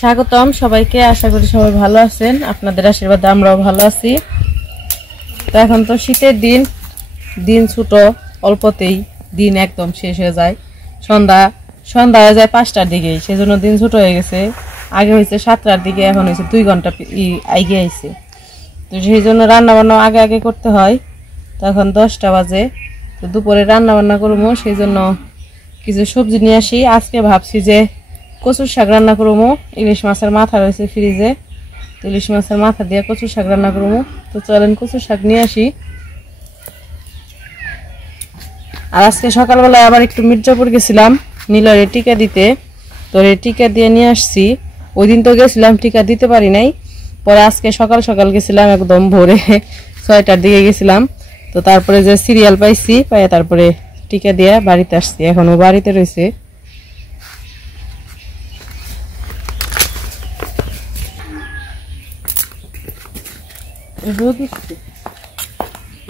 স্বাগতম সবাইকে। আশা করি সবাই ভালো আছেন, আপনাদের আশীর্বাদে আমরাও ভালো আছি। তো এখন তো শীতের দিন, দিন ছোট, অল্পতেই দিন একদম শেষ হয়ে যায়। সন্ধ্যা হয়ে যায় 5টার দিকেই, সেজন্য দিন ছোট হয়ে গেছে। আগে হয়েছে 7টার দিকে, এখন হয়েছে 2 ঘন্টা আগে আইছে। তো সেই জন্য রান্না বান্না আগে আগে করতে হয়। তো এখন 10টা বাজে, তো দুপুরে রান্না বান্না করবো, সেই জন্য কিছু সবজি নিয়ে আসি। আজকে ভাবছি যে কচুর শাক রান্না করবো। ইলিশ মাছের মাথা রয়েছে ফ্রিজে, তো ইলিশ মাছের মাথা দিয়ে কচুর শাক রান্না করবো। তো চলেন কচুর শাক নিয়ে আসি। আর আজকে সকালবেলায় আবার একটু মির্জাপুর গেছিলাম নীলরে টিকা দিতে, তো টিকা দিয়ে নিয়ে আসছি। ওই দিন তো গেছিলাম, টিকা দিতে পারি নাই। পরে আজকে সকাল সকাল গেছিলাম, একদম ভোরে 6টার দিকে গেছিলাম। তো তারপরে যে সিরিয়াল পাইছি, পাই তারপরে টিকা দিয়ে বাড়িতে আসছি। এখনো বাড়িতে রয়েছে।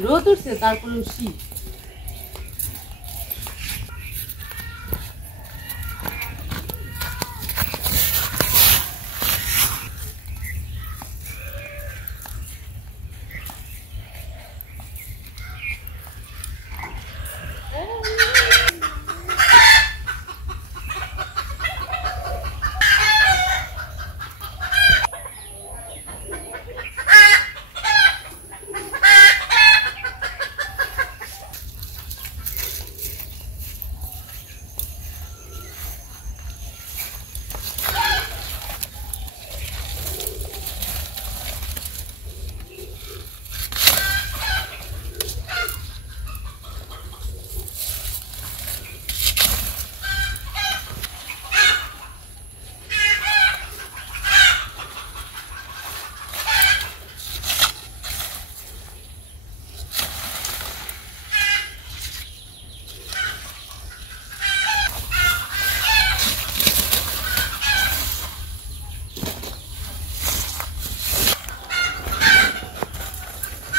রোদ উঠছে তারপরে শীত।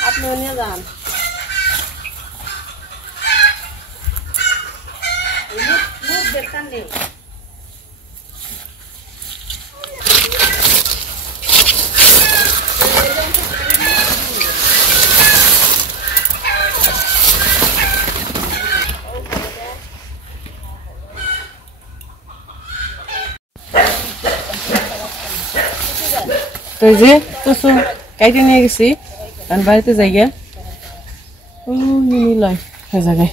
আপনিও নিয়ে যান। দেখতাম নেই। তো এই যে কচু কাইটে নিয়ে গেছি, কারণ বাড়িতে যাই গিয়া নিলয় হয়ে যাবে।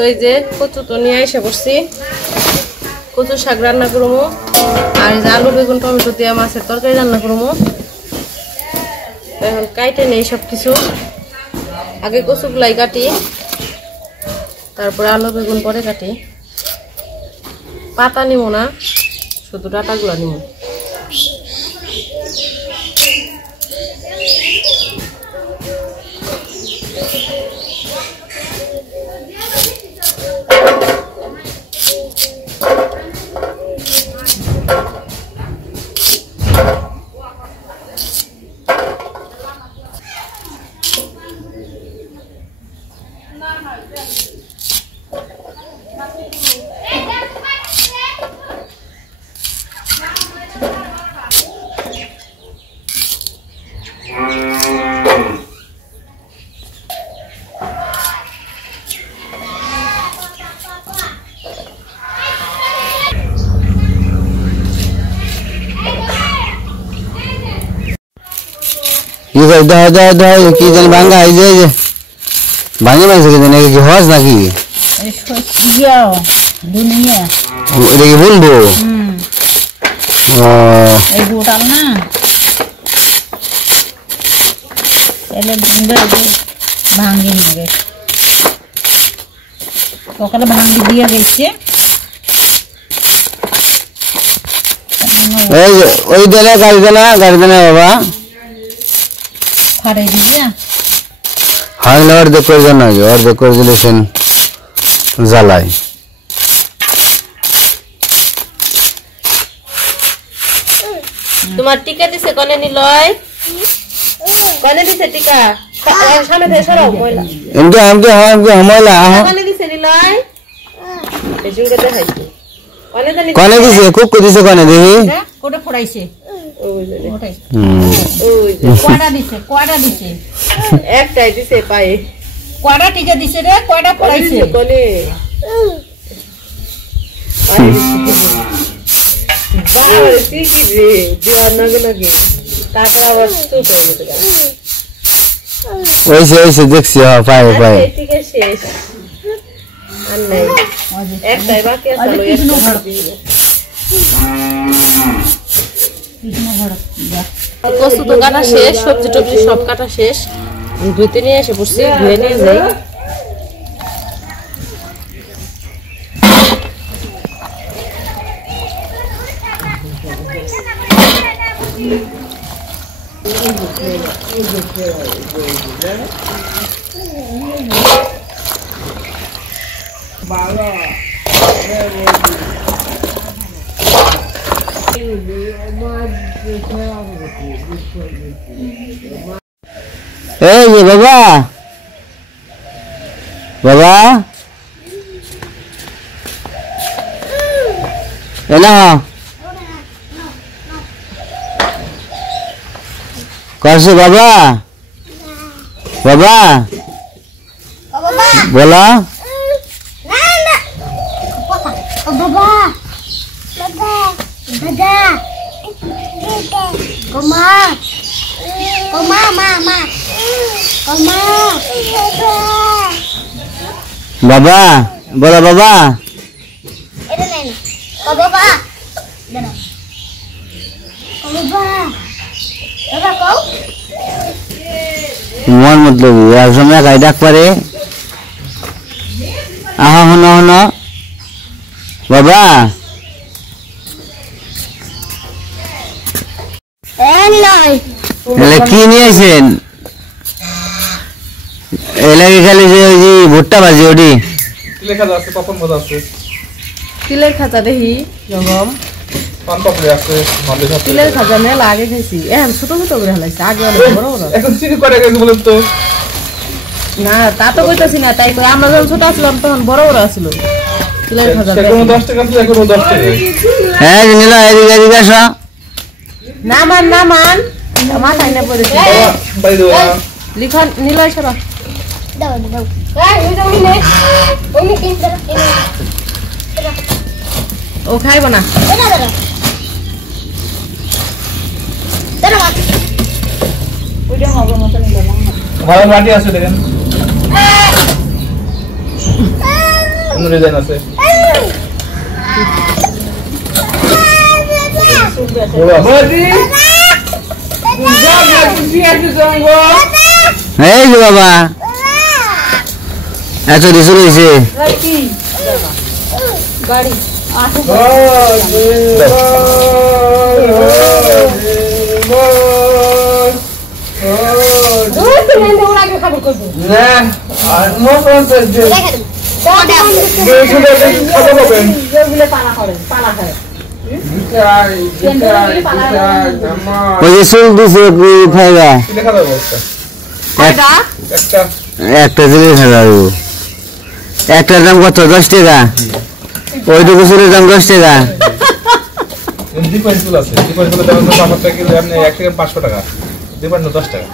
তো এই যে কচু তো নিয়ে এসে করছি, কচু শাক রান্না করবো। আর যে আলু বেগুন টমেটো দিয়ে মাছের তরকারি রান্না করবো। এখন কাইটে নেই সব কিছু। আগে কচুগুলাই কাটি, তারপরে আলু বেগুন পরে কাটি। পাতা নিব না, শুধু ডাটাগুলো নিব। কি জানি ভাঙ্গা এই যে ভাঙে মাইছে কি জানি কি হস নাকি দুনিয়া এটা কি বলবো এই গোটাল না এলে ভাঙ্গি নেবে সকালে ভাঙ্গি দিয়ে গেছে ওই দেনা গাড়ি দেনা বাবা ফাড়াই দিয়ে হয় না অর্ধেক করে দেন আগে অর্ধেক করে দিলেছেন জ্বালায় তোমার টিকা দিছে কনে নিলয় কনে দিছে টিকা সামনে থেকে সরাও ময়লা এমকে ময়লা কনে দিছে নিলয় এসে দেখাইছি কনে জানি কনে দিছে খুব দিছে কনে দেখি কোটা ফোড়াইছে ওই যে ওটাই ওই যে কয়টা দিছে একটাই দিছে পায়ে কয়টা টিকা দিছে রে কয়টা ফোড়াইছে কনে বাবারে কি রে দিওয়ার নাগে তারপর আবার চুপ হয়ে গেছে ওইসে দেখছি পায়ে ঠিক আছে শেষ আর নাই একটাই বাকি আছে কচু তো কাটা শেষ সবজি টবজি সব কাটা শেষ ধুতে নিয়ে এসে পড়ছি ধুয়ে নিয়ে যাই এই যে বাবা এনা कैसे बाबा बाबा बोला बाबा बोला बाबा मन मतलब यार समय का डाक परे आहा होना बाबा এলে কি নিয়ে আইছেন এলাকে খালি যে ওই যে ভুট্টা ভাজি ওডি তিলের খাজা আছে পাপন ভাজা আছে তিলের খাজা দেখি জগম পান পাপড়ি আছে মালের আছে তিলের খাজা মেলা আগে খাইছি এখন ছোট ছোট করে হালাইছে আগে অনেক বড় বড় এখন চিনি করে গেছে বলেন তো না তা তো কইতাছি না তাই কই আমরা যখন ছোট ছিলাম তখন বড় বড় ছিল তিলের খাজা এখন 10 টাকা আছে এখন 10 টাকা হ্যাঁ নিলা এদিকে আসো নামান মাথায় না পড়েছে বাই দাও লিখন নিলয় সরা ও খাইব না ভালো বাটি আছে দেখেন অন্য ডিজাইন আছে এই যে বাবা এত দিশু রয়েছে গাড়ি ওই যে চুল দিছে খাইবা একটা জিনিস খাইবা একটার দাম কত 10 টাকা ওইটুকু চুলের দাম 10 টাকা দীপান চুল আছে দীপান চুলের দাম 5 টাকা কিলো আপনি 1 টাকা 500 টাকা দীপান 10 টাকা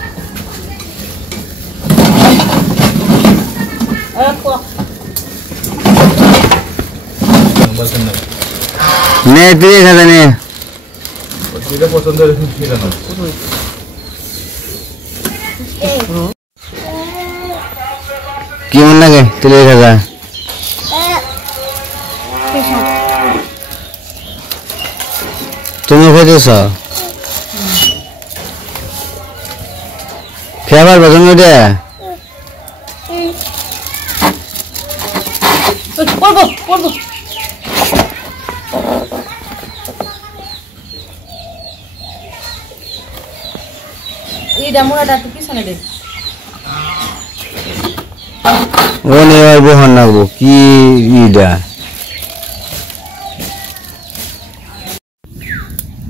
নে তুই খাতা নে যেটা পছন্দ হয় সেটা না কেমন লাগে তুলে খাতা তুমি খেতেছ খেবার বাজন দে করবো করবো এইটা মোড়াটা একটু পিছনে দেখ ও নেওয়ার বহন নাগবো কি ইডা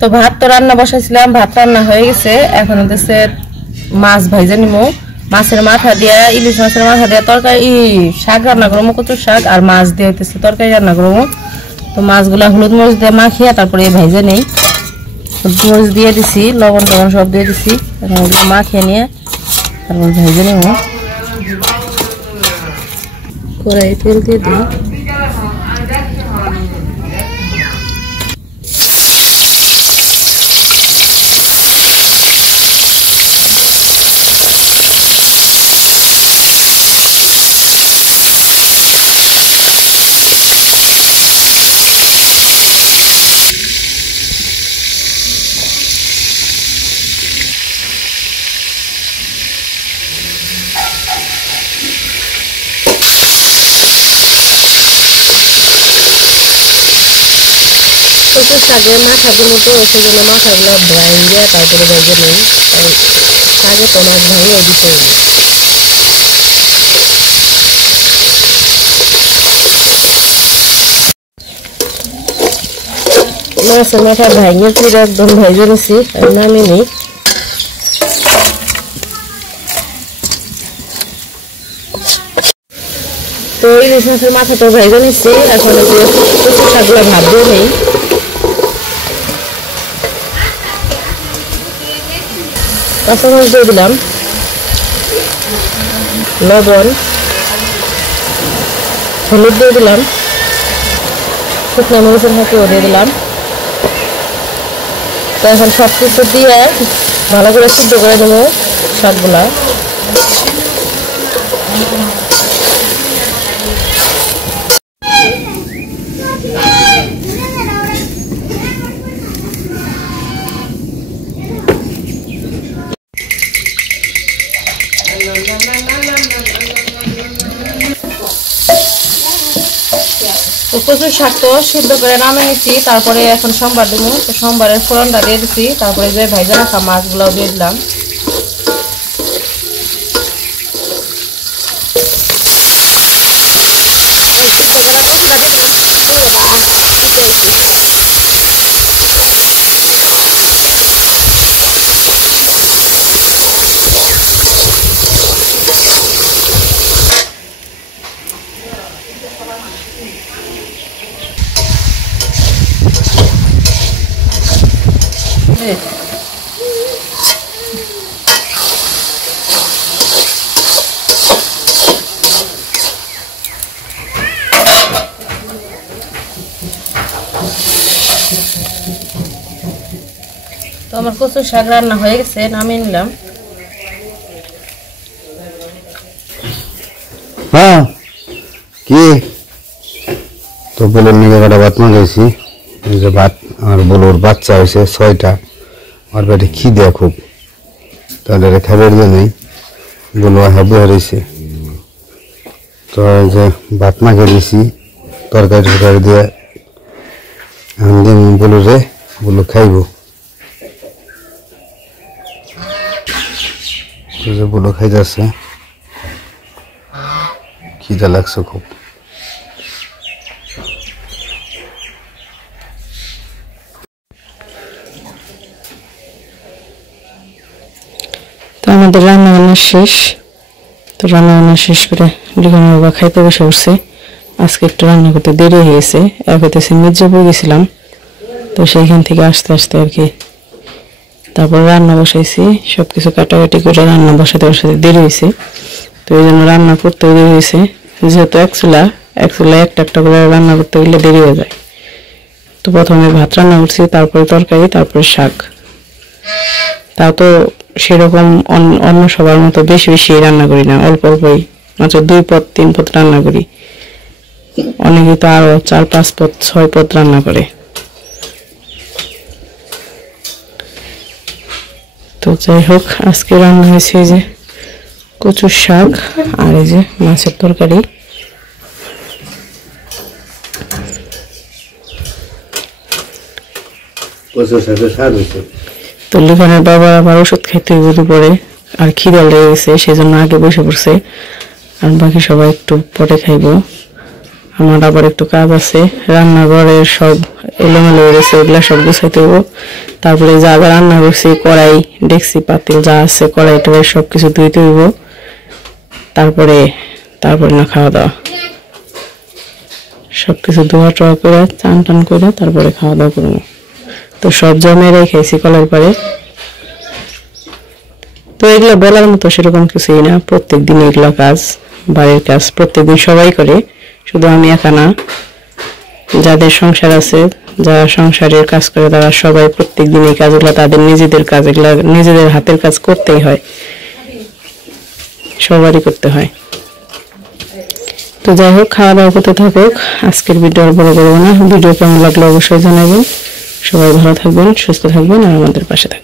তো ভাত তো রান্না বসাইছিলাম ভাত রান্না হয়ে গেছে এখন হচ্ছে মাছ ভাইজা নিমু মাছের মাথা দিয়া ইলিশ মাছের মাথা দিয়া তরকারি শাক রান্না করবো কচুর শাক আর মাছ দিয়ে হইতেছে তরকারি রান্না করবো তো মাছগুলা হলুদ মরিচ দিয়ে মাখিয়ে তারপরে ভাইজা নেই হলুদ মরিচ দিয়ে দিছি লবণ টবণ সব দিয়ে দিছি এখন ওগুলো মাখিয়ে নিয়ে তারপর ভাইজা নিমু কড়াই তেল দিয়ে দিই কচুর শাকের মাথাগুলো তো সেজন্য মাথাগুলো ব্রাইন দিয়ে তারপরে ভেজে নেই শাকে তো মাছ ভাঙিয়ে দিতে হবে মাছের মাথা ভাঙিয়ে পুরো একদম ভেজে নিছি নামিয়ে নিই তো ইলিশ মাছের মাথা তো ভেজে নিচ্ছি এখন কচুর শাকগুলো ভাবতেও নেই কাঁচামরিচ দিয়ে দিলাম লবণ হলুদ দিয়ে দিলাম শুকনো মরিচের ফাঁকিও দিয়ে দিলাম তো এখন সব কিছু দিয়ে ভালো করে সিদ্ধ করে দেবো শাকগুলা তো কচুর শাক তো সিদ্ধ করে নামিয়ে নিচ্ছি তারপরে এখন সোমবার দেবো তো সোমবারের ফোড়নটা দিয়ে দিচ্ছি তারপরে যে ভাইজা রাখা মাছগুলো দিয়ে দিলাম তো আমার কচুর শাক রান্না হয়ে গেছে নামিয়ে নিলাম হ্যাঁ কি তো বলুন নিয়ে কটা ভাত মাগেছি এই যে ভাত আমার বলুর বাচ্চা হয়েছে 6টা আমার পেটে খিদে খুব তাহলে খাবার জন্যই বলু হাবু হারিয়েছে তো এই যে ভাত মাখে দিয়েছি তরকারি টরকারি দিয়ে আমি বলু রে বলু খাইব যে বলু খাই যাচ্ছে খিদে লাগছে খুব তো আমাদের রান্না বান্না শেষ তো রান্না বান্না শেষ করে লিখন বাবা খাইতে বসে উঠছে আজকে একটু রান্না করতে দেরি হয়ে গেছে এক হইতেছে মির্জাপুর গেছিলাম তো সেইখান থেকে আসতে আসতে আর কি তারপর রান্না বসাইছি সবকিছু কাটাকাটি করে রান্না বসাতে বসাতে দেরি হয়েছে তো এই জন্য রান্না করতেও দেরি হয়েছে যেহেতু এক চুলা একটা একটা করে রান্না করতে গেলে দেরি হয়ে যায় তো প্রথমে ভাত রান্না করছি তারপরে তরকারি তারপরে শাক তাও তো সেরকম অন্য সবার মতো বেশি বেশি রান্না করি না অল্প অল্পই মাত্র 2 পদ 3 পদ রান্না করি অনেকে তো আরো 4-5 পদ 6 পদ রান্না করে তো যাই হোক আজকে রান্না হয়েছে যে কচুর শাক আর এই যে মাছের তরকারি। তো লিখনের বাবা আবার ওষুধ খাইতে হইব দুপুরে, আর খিদা লেগে গেছে সেজন্য আগে বসে পড়ছে, আর বাকি সবাই একটু পরে খাইব। আমার আবার একটু কাজ আছে, রান্নাঘরের সব এলোমেলো হয়ে গেছে, ওগুলা সব গুছাইতে হইব। তারপরে যা আবার রান্না করছি কড়াই ডেকচি পাতিল যা আছে কড়াই টড়াই সব কিছু ধুইতে হইব। তারপরে না খাওয়া দাওয়া, সবকিছু ধোয়া টোয়া করে চান টান করে তারপরে খাওয়া দাওয়া করবো। তো সব জমে রেখেছি কলের পারে। তো এগুলো বলার মতো সেরকম কিছুই না, প্রত্যেক দিন এগুলো কাজ, বাড়ির কাজ প্রত্যেকদিন সবাই করে, শুধু আমি একা না। যাদের সংসার আছে, যারা সংসারের কাজ করে তারা সবাই প্রত্যেকদিন এই কাজগুলো তাদের নিজেদের কাজ, এগুলো নিজেদের হাতের কাজ করতেই হয়, সবারই করতে হয়। তো যাই হোক, খাওয়া দাওয়া করতে থাকুক। আজকের ভিডিও আর বড় করবো না। ভিডিও কেমন লাগলো অবশ্যই জানাবেন। সবাই ভালো থাকবেন, সুস্থ থাকবেন আর আমাদের পাশে থাকবেন।